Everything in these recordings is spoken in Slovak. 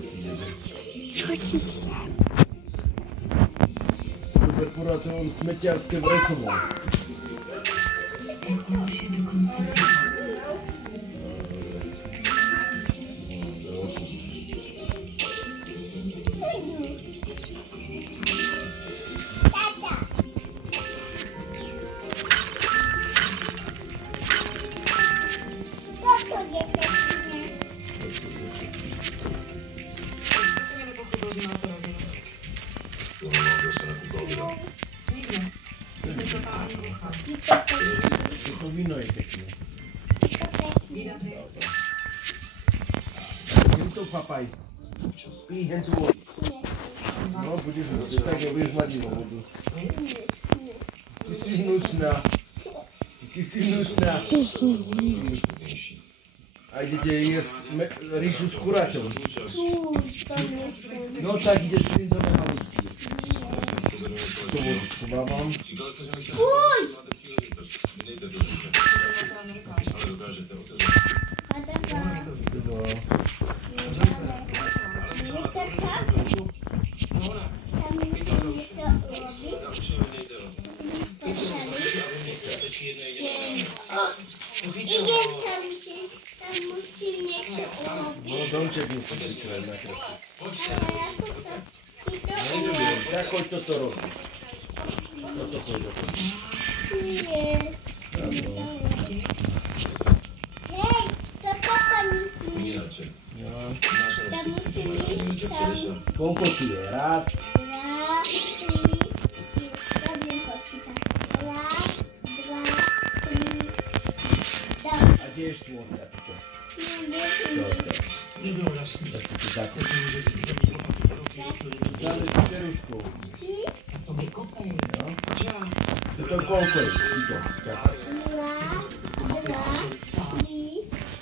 Čo ti sa? Super, pořád je on smeťarské vrecovo. To víno je pekné. Jen to papaj. Pí hen tu vodu. No, budeš robiť, tak ja budeš mať inú vodu. Ty si hnusná. Ty si hnusná. A idete jesť rýžu s kuráťom. No tak ideš princom na halíčky. To vodku mám. Fuj! Tam musím niečo urobiť. No, domček musí vyčúvať na krasi. Ako toto robí? Toto chodí do toho. Nie. Hej, to papa musí. Tam musím ísť tam. Koľko tu je? Raz. 2, 3, 4. Dobre počítam. 1, 2, 3. A kde je štvorka? Tak. Dáme si perušku. To koľko je? 2, 3,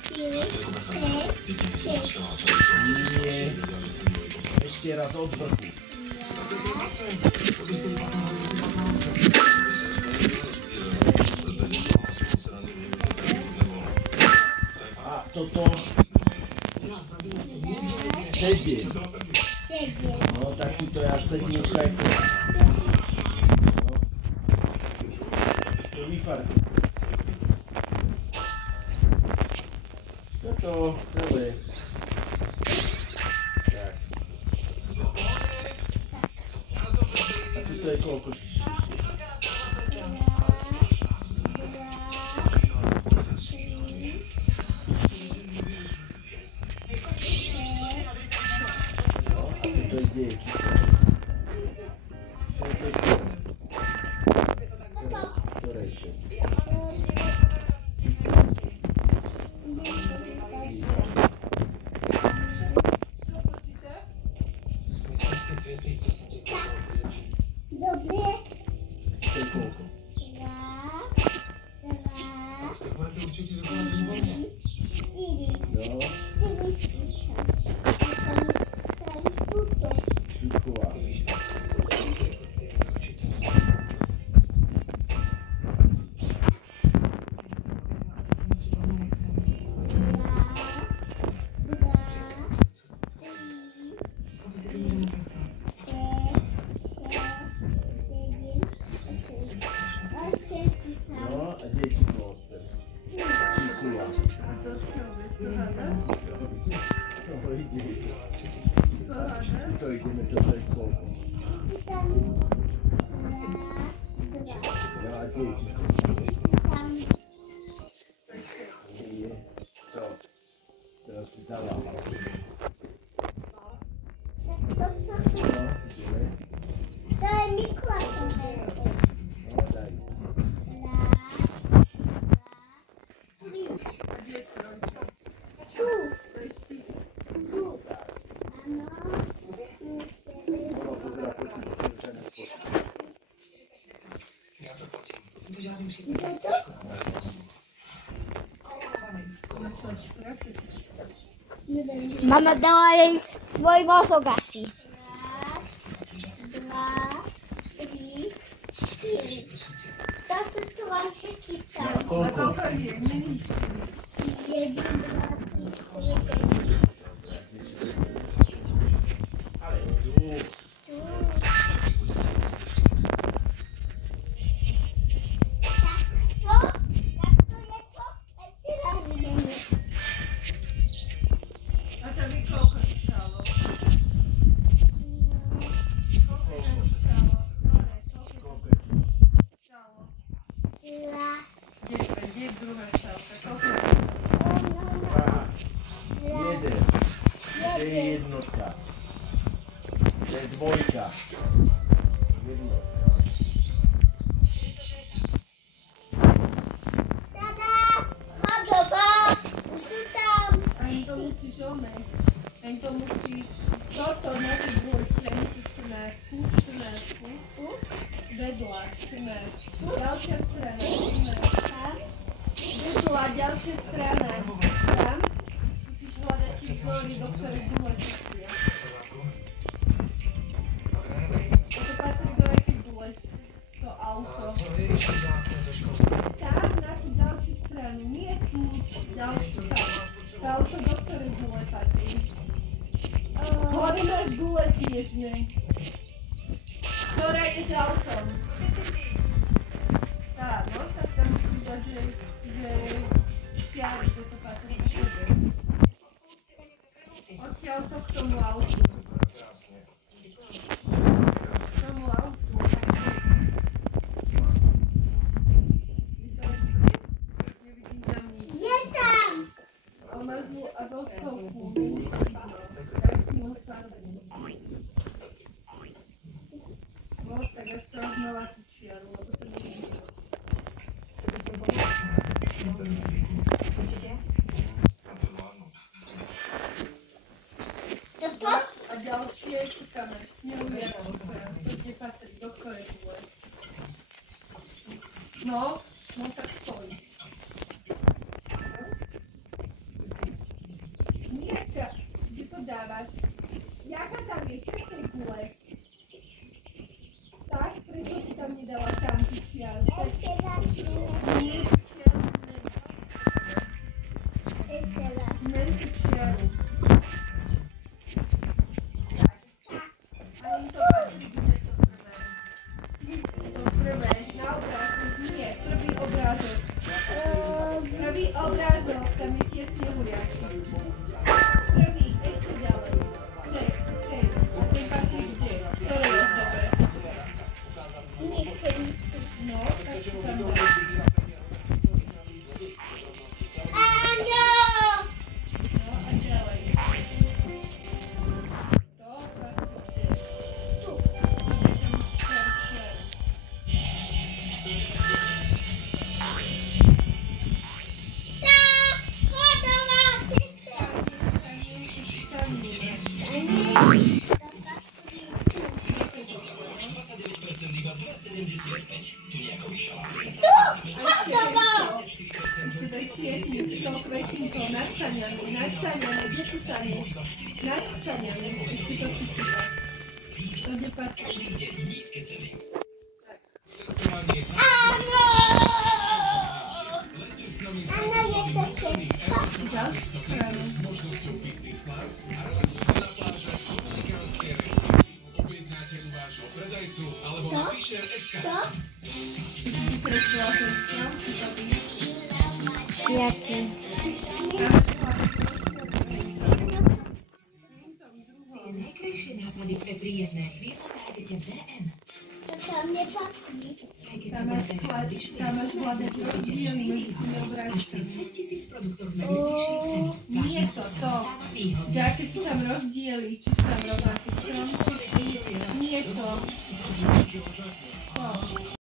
4, 5, 6. Nie. Ešte raz od vrchu. A toto 7. No tak tuto ja sedmička je to. To vyfarci. Toto celé. Tak. A tuto je koľko? Mama dała jej swój mocno gasi. 2, 3, 4. To wszystko mam przeczytać. 1, 2, 3, 4. A tobie kołko stało. Gdzie druga strzałka? Jeden. To je jednotka. To je dvojka. Jednotka. Tata, chodź do was. Tam. Ani to musisz omyć. Ani to musisz to na tym było kręcić trzynastku. Vedla trzynastku. Dalšia strana trzynastka. Vedla ďalšia strana. Tam. Musíš hľadať tie vzory, do ktorých dôležitý. To patrí do akej dôležitý. To auto. Tam na tú ďalšiu stranu. Nie tu. Ďalšiu tam. To auto, do ktorej dôle patrí. Hore máš dôle snežnej. Ktorá je s autom. Tá, no tak tam musím dať, že šiaľ, že to patrí k sebe. Odtiaľ to k tomu autu. K tomu autu. Nevidím tam nič. Je tam. A do stovku. No, tak ja to znova tú čiaru, lebo to nie je. Toto? A ďalšie čakáme. Smeruje to, kde patrí, do ktorej dôle. No tak stoj. Nie, kde to dávaš? Jaká tam je? Čo tej dôle? Tak, preto si tam nedala tam tú čiaru. Ešte raz. Nie, čiaru Ešte raz. nem tú čiaru. Ani to patrí, kde to prvé. To prvé, na obrázok, nie, prvý obrázok. Prvý obrázok, tam je tie snehuliaky. Prvý, ešte ďalej. Ček. A ten patrí kde? Ktoré je tebe? Nechcem. No, tak si tam daj. Áno! No a ďalej. To patrí kde? Tu. Tak, chodź do was. Chodź do was. Tutaj świeci z tą kresinką, nadsaniane, wysycanie, nadsaniane, jeśli to przyczyna. To nie patrzy. Áno! Áno, je to Za stranu. Objednáte u vášho predajcu alebo na Fisher.sk. Co? Wykreśliła ten stan, czy to Jaki? Najkrajšie nápady pre príjemné chvíle nájdete v DM. To tam nepatrí. Aj keď Tam máš hľadať rozdiely medzi tými obrázkami. 1000 produktov z najnižších cen. Nie to, že aké sú tam rozdiely, či sú tam rovnaké stromčeky, nie to. To.